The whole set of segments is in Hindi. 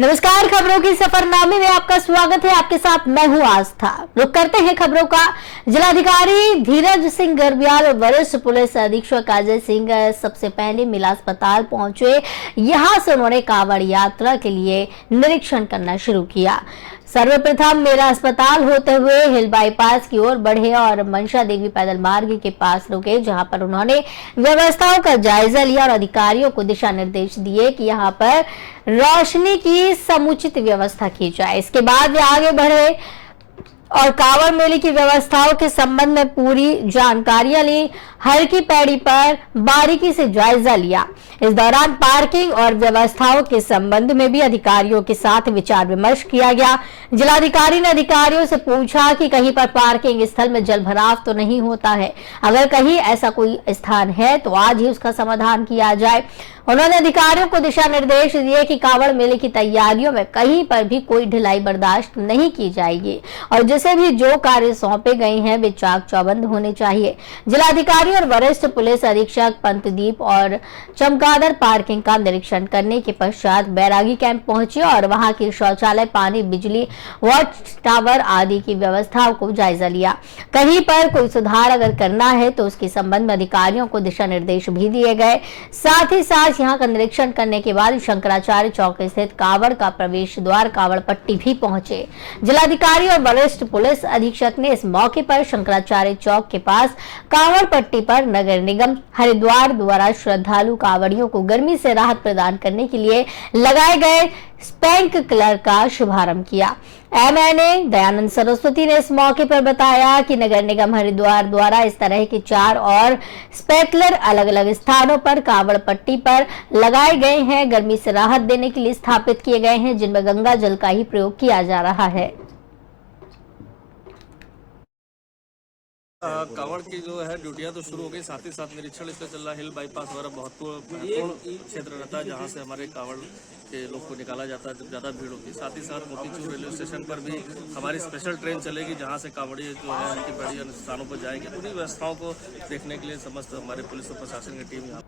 नमस्कार, खबरों की सफरनामे में आपका स्वागत है। आपके साथ मैं हूं आस्था। रुक करते हैं खबरों का। जिलाधिकारी धीरज सिंह गर्ब्याल और वरिष्ठ पुलिस अधीक्षक अजय सिंह सबसे पहले मिला अस्पताल पहुंचे। यहां से उन्होंने कांवड़ यात्रा के लिए निरीक्षण करना शुरू किया। सर्वप्रथम मेरा अस्पताल होते हुए हिल बाईपास की ओर बढ़े और मनसा देवी पैदल मार्ग के पास रुके, जहां पर उन्होंने व्यवस्थाओं का जायजा लिया और अधिकारियों को दिशा निर्देश दिए कि यहां पर रोशनी की समुचित व्यवस्था की जाए। इसके बाद वे आगे बढ़े और कांवड़ मेले की व्यवस्थाओं के संबंध में पूरी जानकारियां ली। हर की पैड़ी पर बारीकी से जायजा लिया। इस दौरान पार्किंग और व्यवस्थाओं के संबंध में भी अधिकारियों के साथ विचार विमर्श किया गया। जिलाधिकारी ने अधिकारियों से पूछा कि कहीं पर पार्किंग स्थल में जलभराव तो नहीं होता है। अगर कहीं ऐसा कोई स्थान है तो आज ही उसका समाधान किया जाए। उन्होंने अधिकारियों को दिशा निर्देश दिए कि कांवड़ मेले की तैयारियों में कहीं पर भी कोई ढिलाई बर्दाश्त नहीं की जाएगी और जिसे भी जो कार्य सौंपे गए हैं वे चाक चौबंद होने चाहिए। जिलाधिकारी और वरिष्ठ पुलिस अधीक्षक पंतदीप और चमगादड़ पार्किंग का निरीक्षण करने के पश्चात बैरागी कैंप पहुंचे और वहां की शौचालय, पानी, बिजली, वॉच टावर आदि की व्यवस्थाओं को जायजा लिया। कहीं पर कोई सुधार अगर करना है तो उसके संबंध में अधिकारियों को दिशा निर्देश भी दिए गए। साथ ही साथ यहां का निरीक्षण करने के बाद शंकराचार्य चौक स्थित कांवड़ का प्रवेश द्वार कांवड़ पट्टी भी पहुंचे। जिलाधिकारी और वरिष्ठ पुलिस अधीक्षक ने इस मौके पर शंकराचार्य चौक के पास कांवड़ पट्टी पर नगर निगम हरिद्वार द्वारा श्रद्धालु कांवड़ियों को गर्मी से राहत प्रदान करने के लिए लगाए गए स्पैंक कलर का शुभारंभ किया। एमएनए दयानंद सरस्वती ने इस मौके पर बताया कि नगर निगम हरिद्वार द्वारा इस तरह के 4 और स्पेकलर अलग अलग स्थानों पर कांवड़ पट्टी पर लगाए गए हैं। गर्मी से राहत देने के लिए स्थापित किए गए हैं, जिनमें गंगा जल का ही प्रयोग किया जा रहा है। कांवड़ की जो है ड्यूटियां तो शुरू हो गई, साथ ही साथ निरीक्षण इसका चल रहा है। हिल बाईपास हमारा महत्वपूर्ण क्षेत्र रहता है, जहां से हमारे कांवड़ के लोग को निकाला जाता है जब ज्यादा भीड़ होती है। साथ ही साथ मोतीचूर रेलवे स्टेशन पर भी हमारी स्पेशल ट्रेन चलेगी, जहां से कांवड़ी जो है उनकी बड़ी स्थानों पर जाएगी। पूरी व्यवस्थाओं को देखने के लिए समस्त हमारे पुलिस और प्रशासन की टीम यहाँ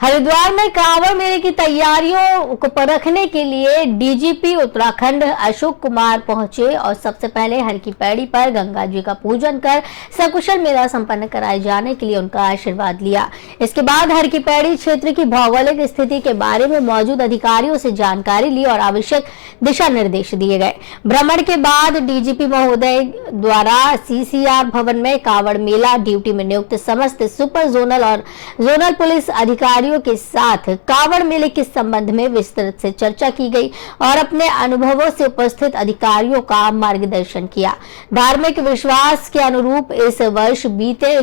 हरिद्वार में कांवड़ मेले की तैयारियों को परखने के लिए डीजीपी उत्तराखंड अशोक कुमार पहुंचे और सबसे पहले हर की पैड़ी पर गंगा जी का पूजन कर सकुशल मेला संपन्न कराए जाने के लिए उनका आशीर्वाद लिया। इसके बाद हर की पैड़ी क्षेत्र की भौगोलिक स्थिति के बारे में मौजूद अधिकारियों से जानकारी ली और आवश्यक दिशा निर्देश दिए गए। भ्रमण के बाद डीजीपी महोदय द्वारा सीसीआर भवन में कांवड़ मेला ड्यूटी में नियुक्त समस्त सुपर जोनल और जोनल पुलिस अधिकारियों के साथ कांवड़ मेले के संबंध में विस्तृत से चर्चा की गई और अपने अनुभवों से उपस्थित अधिकारियों का मार्गदर्शन किया। धार्मिक विश्वास के अनुरूप इस वर्ष बीते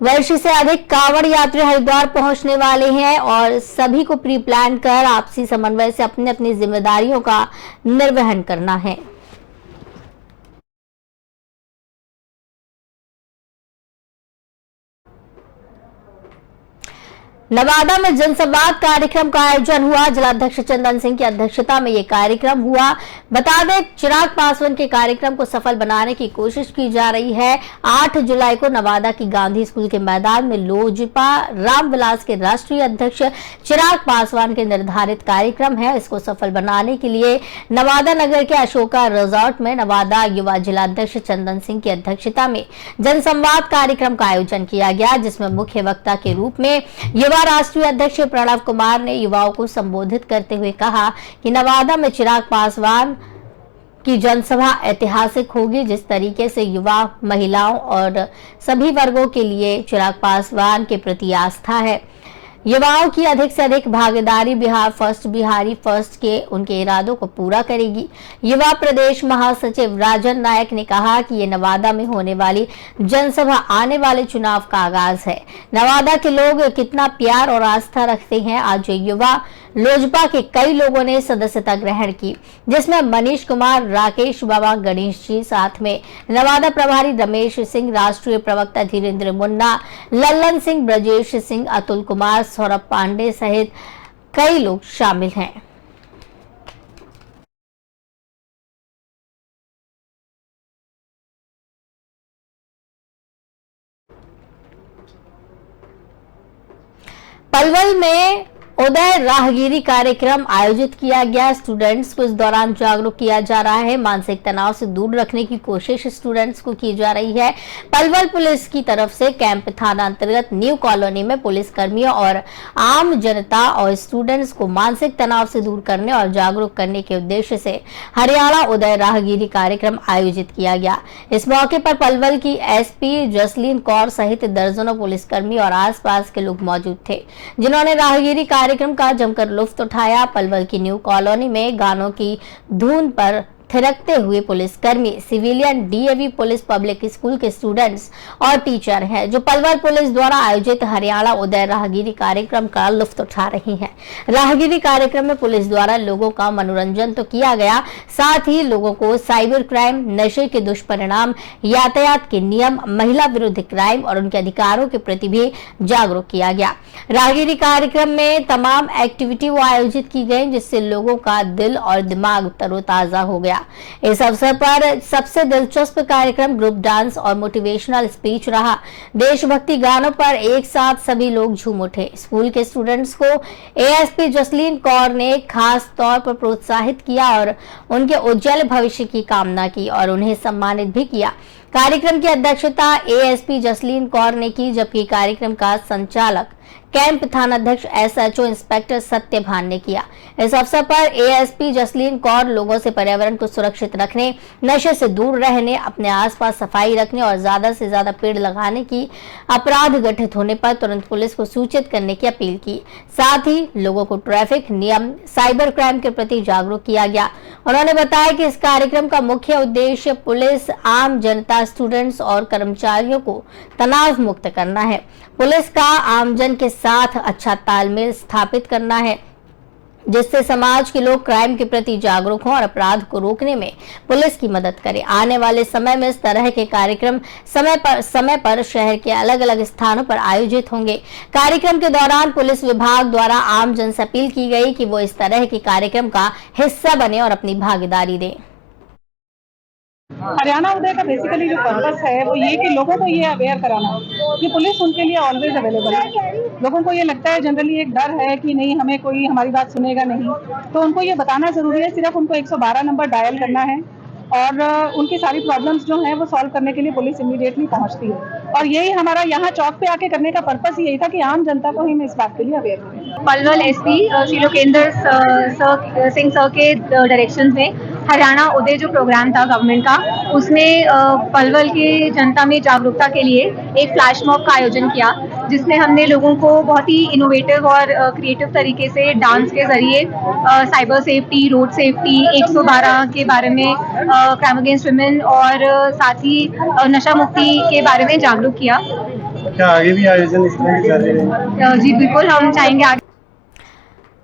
वर्ष से अधिक कांवड़ यात्री हरिद्वार पहुंचने वाले हैं और सभी को प्री प्लान कर आपसी समन्वय से अपनी अपनी जिम्मेदारियों का निर्वहन करना है। नवादा में जनसंवाद कार्यक्रम का आयोजन हुआ। जिलाध्यक्ष चंदन सिंह की अध्यक्षता में यह कार्यक्रम हुआ। बता दें, चिराग पासवान के कार्यक्रम को सफल बनाने की कोशिश की जा रही है। 8 जुलाई को नवादा की गांधी स्कूल के मैदान में लोजपा रामविलास के राष्ट्रीय अध्यक्ष चिराग पासवान के निर्धारित कार्यक्रम है। इसको सफल बनाने के लिए नवादा नगर के अशोका रिजॉर्ट में नवादा युवा जिलाध्यक्ष चंदन सिंह की अध्यक्षता में जनसंवाद कार्यक्रम का आयोजन किया गया, जिसमें मुख्य वक्ता के रूप में युवा राष्ट्रीय अध्यक्ष प्रणव कुमार ने युवाओं को संबोधित करते हुए कहा कि नवादा में चिराग पासवान की जनसभा ऐतिहासिक होगी। जिस तरीके से युवा, महिलाओं और सभी वर्गों के लिए चिराग पासवान के प्रति आस्था है, युवाओं की अधिक से अधिक भागीदारी बिहार फर्स्ट, बिहारी फर्स्ट के उनके इरादों को पूरा करेगी। युवा प्रदेश महासचिव राजन नायक ने कहा कि ये नवादा में होने वाली जनसभा आने वाले चुनाव का आगाज है। नवादा के लोग कितना प्यार और आस्था रखते हैं। आज युवा लोजपा के कई लोगों ने सदस्यता ग्रहण की, जिसमें मनीष कुमार, राकेश बाबा, गणेश जी, साथ में नवादा प्रभारी रमेश सिंह, राष्ट्रीय प्रवक्ता धीरेन्द्र मुन्ना, लल्लन सिंह, ब्रजेश सिंह, अतुल कुमार, सौरभ पांडे सहित कई लोग शामिल हैं। पलवल में उदय राहगीरी कार्यक्रम आयोजित किया गया। स्टूडेंट्स को इस दौरान जागरूक किया जा रहा है। मानसिक तनाव से दूर रखने की कोशिश स्टूडेंट्स को की जा रही है। पलवल पुलिस की तरफ से कैंप थाना अंतर्गत न्यू कॉलोनी में पुलिस कर्मियों और आम जनता और स्टूडेंट्स को मानसिक तनाव से दूर करने और जागरूक करने के उद्देश्य से हरियाणा उदय राहगीरी कार्यक्रम आयोजित किया गया। इस मौके पर पलवल की एसपी जसलीन कौर सहित दर्जनों पुलिसकर्मी और आसपास के लोग मौजूद थे, जिन्होंने राहगीरी कार्यक्रम का जमकर लुत्फ उठाया। पलवल की न्यू कॉलोनी में गानों की धुन पर थिरकते हुए पुलिसकर्मी, civilian, DAV police public school के स्टूडेंट्स और टीचर हैं, जो पलवल पुलिस द्वारा आयोजित हरियाणा उदय राहगीरी कार्यक्रम का लुत्फ उठा रही हैं। राहगीरी कार्यक्रम में पुलिस द्वारा लोगों का मनोरंजन तो किया गया, साथ ही लोगों को साइबर क्राइम, नशे के दुष्परिणाम, यातायात के नियम, महिला विरुद्ध क्राइम और उनके अधिकारों के प्रति भी जागरूक किया गया। राहगीरी कार्यक्रम में तमाम एक्टिविटी वो आयोजित की गई, जिससे लोगों का दिल और दिमाग तरोताजा हो गया। इस अवसर पर सबसे दिलचस्प कार्यक्रम ग्रुप डांस और मोटिवेशनल स्पीच रहा। देशभक्ति गानों पर एक साथ सभी लोग झूम उठे। स्कूल के स्टूडेंट्स को एएसपी जसलीन कौर ने खास तौर पर प्रोत्साहित किया और उनके उज्जवल भविष्य की कामना की और उन्हें सम्मानित भी किया। कार्यक्रम की अध्यक्षता एएसपी जसलीन कौर ने की, जबकि कार्यक्रम का संचालक कैंप थानाध्यक्ष एसएचओ इंस्पेक्टर सत्यभान ने किया। इस अवसर पर एएसपी जसलीन कौर लोगों से पर्यावरण को सुरक्षित रखने, नशे से दूर रहने, अपने आसपास सफाई रखने और ज्यादा से ज्यादा पेड़ लगाने की, अपराध घटित होने पर तुरंत पुलिस को सूचित करने की अपील की। साथ ही लोगों को ट्रैफिक नियम, साइबर क्राइम के प्रति जागरूक किया गया। उन्होंने बताया कि इस कार्यक्रम का मुख्य उद्देश्य पुलिस, आम जनता, स्टूडेंट्स और कर्मचारियों को तनाव मुक्त करना है। पुलिस का आमजन के साथ अच्छा तालमेल स्थापित करना है, जिससे समाज के लोग क्राइम के प्रति जागरूक हों और अपराध को रोकने में पुलिस की मदद करें। आने वाले समय में इस तरह के कार्यक्रम समय पर शहर के अलग अलग स्थानों पर आयोजित होंगे। कार्यक्रम के दौरान पुलिस विभाग द्वारा आम जन से अपील की गई कि वो इस तरह के कार्यक्रम का हिस्सा बने और अपनी भागीदारी दें। हरियाणा उदय का बेसिकली जो पर्पस है वो ये कि लोगों को ये अवेयर कराना कि पुलिस उनके लिए ऑलवेज अवेलेबल है। लोगों को ये लगता है, जनरली एक डर है कि नहीं हमें कोई हमारी बात सुनेगा नहीं, तो उनको ये बताना जरूरी है। सिर्फ उनको 112 नंबर डायल करना है और उनकी सारी प्रॉब्लम्स जो हैं वो सॉल्व करने के लिए पुलिस इमीडिएटली पहुंचती है। और यही हमारा यहाँ चौक पे आके करने का पर्पस यही था कि आम जनता को ही हम इस बात के लिए अवेयर करें। पलवल एसपी शीलोकेंद्र सिंह सर के डायरेक्शन में हरियाणा उदय जो प्रोग्राम था गवर्नमेंट का, उसने पलवल के जनता में जागरूकता के लिए एक फ्लैश मॉब का आयोजन किया, जिसमें हमने लोगों को बहुत ही इनोवेटिव और क्रिएटिव तरीके से डांस के जरिए साइबर सेफ्टी, रोड सेफ्टी, 112 के बारे में, क्राइम अगेंस्ट वुमेन और साथ ही नशा मुक्ति के बारे में जागरूक किया। क्या आगे भी आयोजन इस तरह के जारी रहेंगे? जी बिल्कुल, हम चाहेंगे आगे।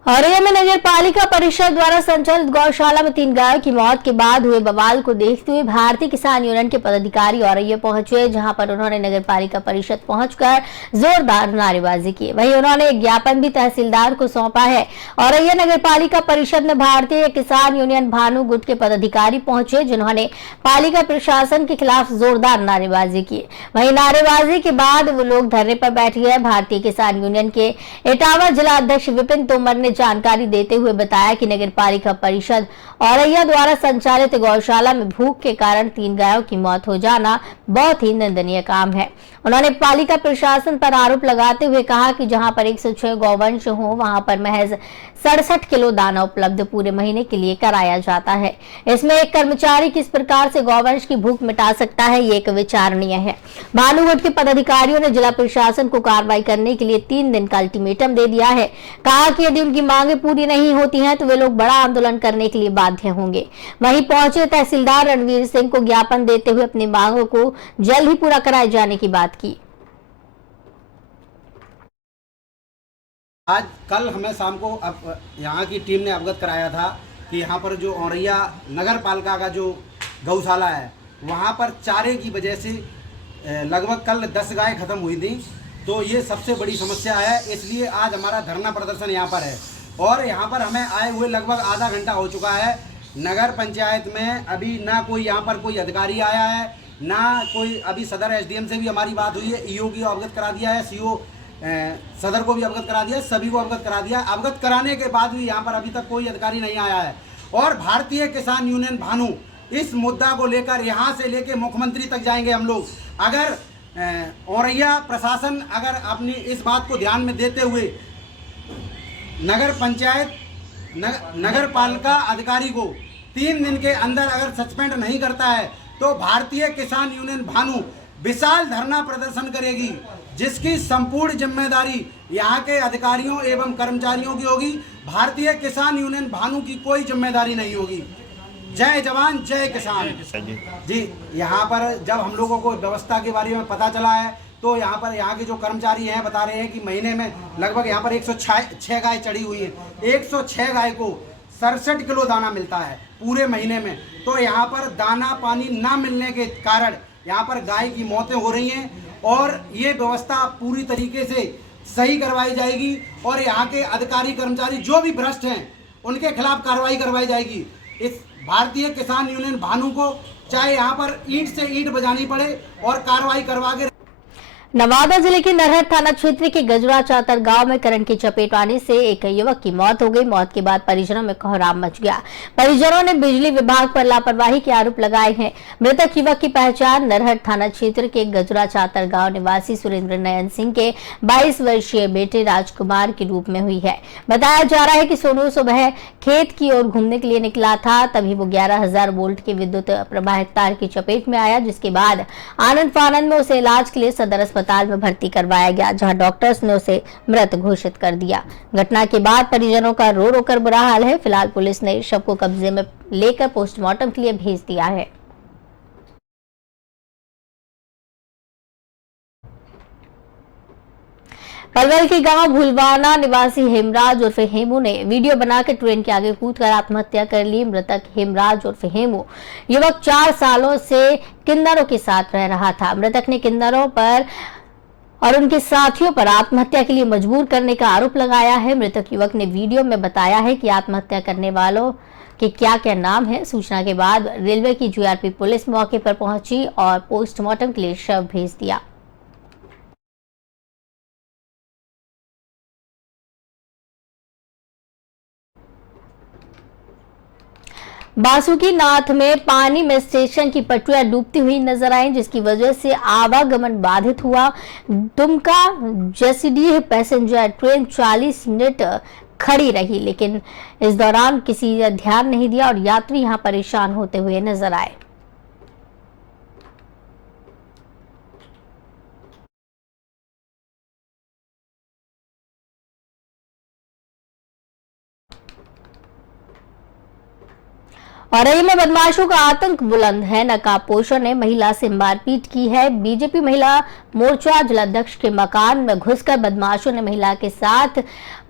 औरैया में नगर पालिका परिषद द्वारा संचालित गौशाला में 3 गायों की मौत के बाद हुए बवाल को देखते हुए भारतीय किसान यूनियन के पदाधिकारी औरैया पहुंचे, जहां पर उन्होंने नगर पालिका परिषद पहुंचकर जोरदार नारेबाजी की। वहीं उन्होंने एक ज्ञापन भी तहसीलदार को सौंपा है। औरैया नगर पालिका परिषद में भारतीय किसान यूनियन भानु गुट के पदाधिकारी पहुंचे, जिन्होंने पालिका प्रशासन के खिलाफ जोरदार नारेबाजी की। वहीं नारेबाजी के बाद वो लोग धरने पर बैठ गए। भारतीय किसान यूनियन के इटावा जिला अध्यक्ष विपिन तोमर ने जानकारी देते हुए बताया कि नगर पालिका परिषद औरैया द्वारा संचालित गौशाला में भूख के कारण 3 गायों की मौत हो जाना बहुत ही निंदनीय काम है। उन्होंने पालिका प्रशासन पर आरोप लगाते हुए कहा कि जहां पर 106 गौवंश हो, वहां पर महज 67 किलो दाना उपलब्ध पूरे महीने के लिए कराया जाता है। इसमें एक कर्मचारी किस प्रकार से गौवंश की भूख मिटा सकता है, ये एक विचारणीय है। भानुगढ़ के पदाधिकारियों ने जिला प्रशासन को कार्रवाई करने के लिए 3 दिन का अल्टीमेटम दे दिया है। कहा कि यदि उनकी मांगे पूरी नहीं होती हैं तो वे लोग बड़ा आंदोलन करने के लिए बाध्य होंगे। वहीं पहुंचे तहसीलदार रणवीर सिंह को ज्ञापन देते हुए अपनी मांगों को जल्द ही पूरा कराए जाने की बात की। आज कल हमें शाम को यहाँ की टीम ने अवगत कराया था कि यहाँ पर जो औरैया नगर पालिका का जो गौशाला है, वहाँ पर चारे की वजह से लगभग कल 10 गायें खत्म हुई थी। तो ये सबसे बड़ी समस्या है, इसलिए आज हमारा धरना प्रदर्शन यहाँ पर है। और यहाँ पर हमें आए हुए लगभग आधा घंटा हो चुका है। नगर पंचायत में अभी ना कोई यहाँ पर कोई अधिकारी आया है, ना कोई अभी सदर एसडीएम से भी हमारी बात हुई है, ईओ की अवगत करा दिया है, सीओ सदर को भी अवगत करा दिया, सभी को अवगत करा दिया। अवगत कराने के बाद भी यहाँ पर अभी तक कोई अधिकारी नहीं आया है। और भारतीय किसान यूनियन भानु इस मुद्दा को लेकर यहाँ से लेकर मुख्यमंत्री तक जाएंगे हम लोग। अगर औरैया प्रशासन अगर अपनी इस बात को ध्यान में देते हुए नगर पंचायत नगर पालिका अधिकारी को 3 दिन के अंदर अगर सस्पेंड नहीं करता है तो भारतीय किसान यूनियन भानु विशाल धरना प्रदर्शन करेगी, जिसकी संपूर्ण जिम्मेदारी यहाँ के अधिकारियों एवं कर्मचारियों की होगी। भारतीय किसान यूनियन भानु की कोई जिम्मेदारी नहीं होगी। जय जवान जय किसान। जी, यहाँ पर जब हम लोगों को व्यवस्था के बारे में पता चला है तो यहाँ के जो कर्मचारी हैं बता रहे हैं कि महीने में लगभग यहाँ पर 106 गाय चढ़ी हुई है। 106 गाय को 67 किलो दाना मिलता है पूरे महीने में। तो यहाँ पर दाना पानी ना मिलने के कारण यहाँ पर गाय की मौतें हो रही हैं और ये व्यवस्था पूरी तरीके से सही करवाई जाएगी और यहाँ के अधिकारी कर्मचारी जो भी भ्रष्ट हैं उनके खिलाफ कार्रवाई करवाई जाएगी। इस भारतीय किसान यूनियन भानु को चाहे यहाँ पर ईंट से ईंट बजानी पड़े और कार्रवाई करवा के। नवादा जिले के नरहट थाना क्षेत्र के गजरा चातर गांव में करंट की चपेट आने से एक युवक की मौत हो गई। मौत के बाद परिजनों में कोहराम मच गया। परिजनों ने बिजली विभाग पर लापरवाही के आरोप लगाए हैं। मृतक युवक की पहचान नरहट थाना क्षेत्र के गजरा चातर गांव निवासी सुरेंद्र नयन सिंह के 22 वर्षीय बेटे राजकुमार के रूप में हुई है। बताया जा रहा है कि सोनू सुबह खेत की ओर घूमने के लिए निकला था, तभी वो 11,000 वोल्ट के विद्युत प्रवाहित तार की चपेट में आया, जिसके बाद आनंद फानंद में उसे इलाज के लिए सदर अस्पताल में भर्ती करवाया गया, जहां डॉक्टर्स ने उसे मृत घोषित कर दिया। घटना के बाद परिजनों का रो रो कर बुरा हाल है। फिलहाल पुलिस ने शव को कब्जे में लेकर पोस्टमार्टम के लिए भेज दिया है। पलवल के गांव भूलवाना निवासी हेमराज उर्फ हेमू ने वीडियो बनाकर ट्रेन के आगे कूदकर आत्महत्या कर ली। मृतक हेमराज उर्फ हेमू युवक 4 सालों से किन्नरों के साथ रह रहा था। मृतक ने किन्नरों पर और उनके साथियों पर आत्महत्या के लिए मजबूर करने का आरोप लगाया है। मृतक युवक ने वीडियो में बताया है कि आत्महत्या करने वालों के क्या क्या नाम है। सूचना के बाद रेलवे की जीआरपी पुलिस मौके पर पहुंची और पोस्टमार्टम के लिए शव भेज दिया। बासुकीनाथ में पानी में स्टेशन की पटरियां डूबती हुई नजर आई, जिसकी वजह से आवागमन बाधित हुआ। Dumka Jasidih passenger train 40 minute खड़ी रही, लेकिन इस दौरान किसी ने ध्यान नहीं दिया और यात्री यहां परेशान होते हुए नजर आए। औरैया में बदमाशों का आतंक बुलंद है। नकाबपोशों ने महिला से मारपीट की है। बीजेपी महिला मोर्चा जिलाध्यक्ष के मकान में घुसकर बदमाशों ने महिला के साथ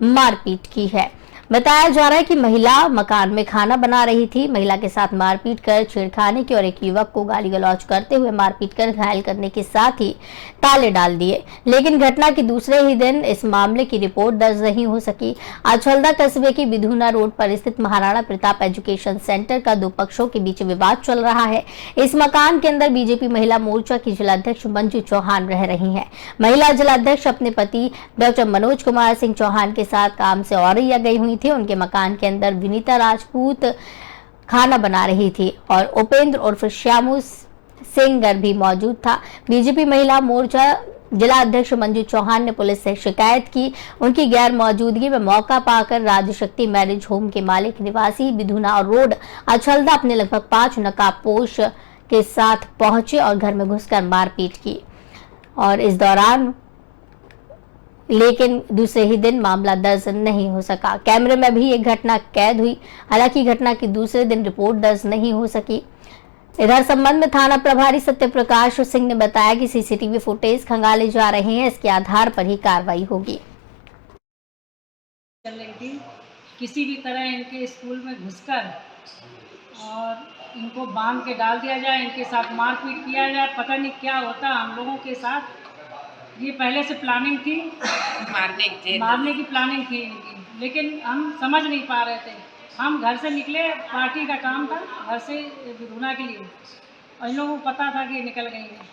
मारपीट की है। बताया जा रहा है कि महिला मकान में खाना बना रही थी। महिला के साथ मारपीट कर छेड़खानी की और एक युवक को गाली गलौज करते हुए मारपीट कर घायल करने के साथ ही ताले डाल दिए। लेकिन घटना के दूसरे ही दिन इस मामले की रिपोर्ट दर्ज नहीं हो सकी। आछलदा कस्बे के बिधुना रोड पर स्थित महाराणा प्रताप एजुकेशन सेंटर का 2 पक्षों के बीच विवाद चल रहा है। इस मकान के अंदर बीजेपी महिला मोर्चा की जिलाध्यक्ष मंजू चौहान रह रही है। महिला जिलाध्यक्ष अपने पति डॉक्टर मनोज कुमार सिंह चौहान के साथ काम से औरैया गई हुई थी। उनके मकान के अंदर विनीता राजपूत खाना बना रही थी और उपेंद्र उर्फ श्यामू सिंगर भी मौजूद था। बीजेपी महिला मोर्चा जिला अध्यक्ष मंजू चौहान ने पुलिस से शिकायत की। उनकी गैर मौजूदगी में मौका पाकर राजशक्ति मैरिज होम के मालिक निवासी बिधुना रोड अछलदा अपने लगभग 5 नकाबपोश के साथ पहुंचे और घर में घुसकर मारपीट की और इस दौरान लेकिन दूसरे ही दिन मामला दर्ज नहीं हो सका। कैमरे में भी एक घटना कैद हुई। हालांकि घटना के दूसरे दिन रिपोर्ट दर्ज नहीं हो सकी। इधर संबंध में थाना प्रभारी सत्य प्रकाश सिंह ने बताया कि सीसीटीवी फुटेज खंगाले जा रहे हैं, इसके आधार पर ही कार्रवाई होगी। चल रही थी, किसी भी तरह इनके स्कूल में घुसकर और इनको बांध के डाल दिया जाए, इनके साथ मारपीट किया जाए, पता नहीं क्या होता हम लोगों के साथ। ये पहले से प्लानिंग थी, मारने की प्लानिंग थी इनकी, लेकिन हम समझ नहीं पा रहे थे। हम घर से निकले, पार्टी का काम था घर से बिधुना के लिए, और इन लोगों को पता था कि निकल गई हैं।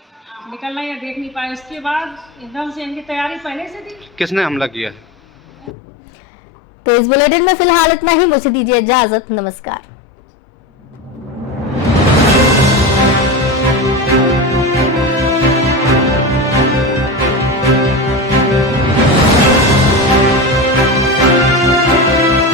निकलना या देख नहीं पाए। उसके बाद एकदम से इनकी तैयारी पहले से थी। किसने हमला किया है? तो इस बुलेटिन में फिलहाल इतना ही। मुझे दीजिए इजाजत। नमस्कार।